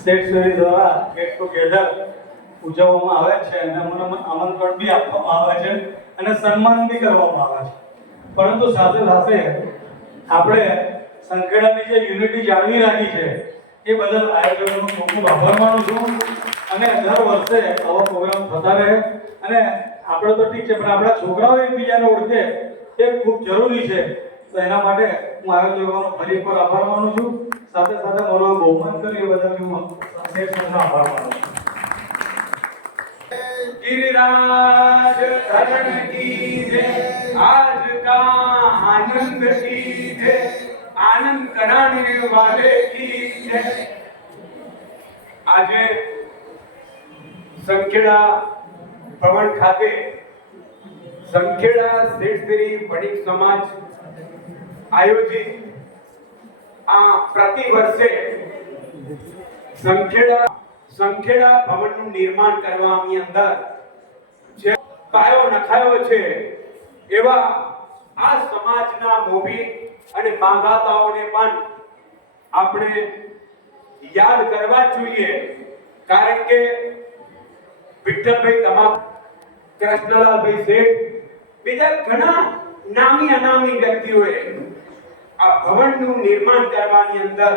State શેરી દ્વારા get together ઉજવવામાં આવે છે અને અમને આમંત્રણ બી આપવામાં આવે છે અને સન્માન બી કરવામાં આવે છે. પરંતુ સાથે સાથે આપણે સંખેડાની જે યુનિટી જાળવી રાખી છે એ બદલ આયોજકોનો ખૂબ ખૂબ આભાર માનું છું. અને દર વર્ષે આવા પ્રોગ્રામ થતા રહે અને આપણે તો ઠીક છે પણ આપણા છોકરાઓ એકબીજાને ઓળખે એ ખૂબ જરૂરી છે. તો એના માટે હું આયોજકોનો ફરી એકવાર આભાર માનું છું. સાથે સાથે મારો બહુમાન કર્યું એ બદલ હું સંસ્થાનો આભાર માનું છું. गिरिराज धरण की जय, आज का आनंद की जय, आनंद कराने वाले की जय. આજે સંખેડા ભવન ખાતે સંખેડા શેઠશ્રી વણિક સમાજ આયોજિત આ પ્રતિ વર્ષે સંખેડા ભવનનું નિર્માણ કરવાની અંદર જે પાયો નખાયો છે એવા આ સમાજના મોભી અને માંગાતાઓને પણ આપણે યાદ કરવા જોઈએ. કારણ કે વિઠ્ઠલભાઈ તમામ, કૃષ્ણલાલભાઈ શેઠ, બીજા ઘણા નામી અનામી વ્યક્તિઓએ આ ભવનનું નિર્માણ કરવાની અંદર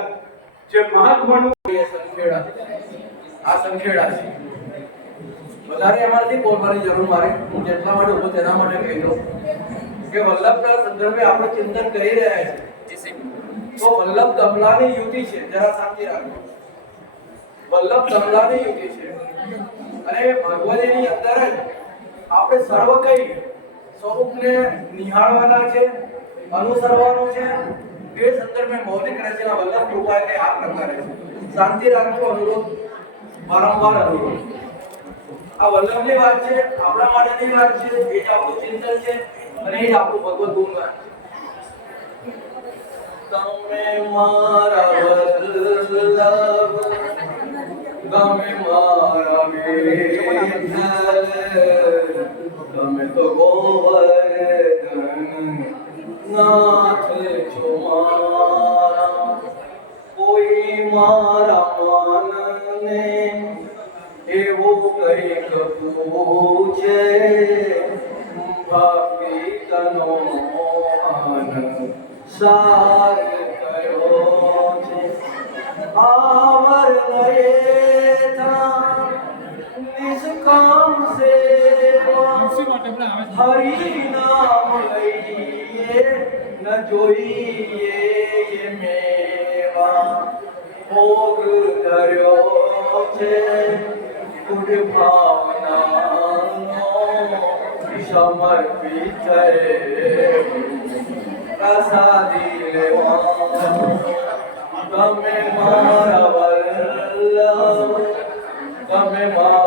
જે મહત્વનું આ સંખેડા છે. વધારે એમાંથી બોલવાની જરૂર મારે, હું જેટલા માટે ઉભો તેના માટે કહી દઉં કે વલ્લભના સંદર્ભે આપણે ચિંતન કરી રહ્યા છીએ તો વલ્લભ દમલાની યુતિ છે. જરા શાંતિ રાખો. વલ્લભ દમલાની યુતિ છે અને ભગવદીની અંદર જ આપણે સર્વ કઈ સ્વરૂપને નિહાળવાના છે, અનુસરવાનું છે. એ સંદર્ભે મૌલિક રચના વલ્લભ કૃપા એટલે આ પ્રકારે છે. શાંતિ રાખજો, અનુરોધ વારંવાર અનુરોધ. આ વલ્લભની વાત છે, આપણા માટેની વાત છે, એ જ આપણું ચિંતન છે અને એ જ આપણું ભગવત ગુણગાન. તમે મારા વલ્લભ, તમે મારા વિઠ્ઠલ, તમે તો ગોવર્ધન નાથ છો મારા. કોઈ મારા મનને એવું કંઈક પૂછે, ભક્તિ તનો મોહન સાર કયો છે. આવર લયે થા નિષ્કામ સેવા, હરિ નામ લઈએ ન જોઈએ એ મેવા. ભોગ ધર્યો છે ગુડ ભાવનાનો, સમર્પિત પ્રસાદી લેવા. તમે મારા વલ્લભ, તમે મારા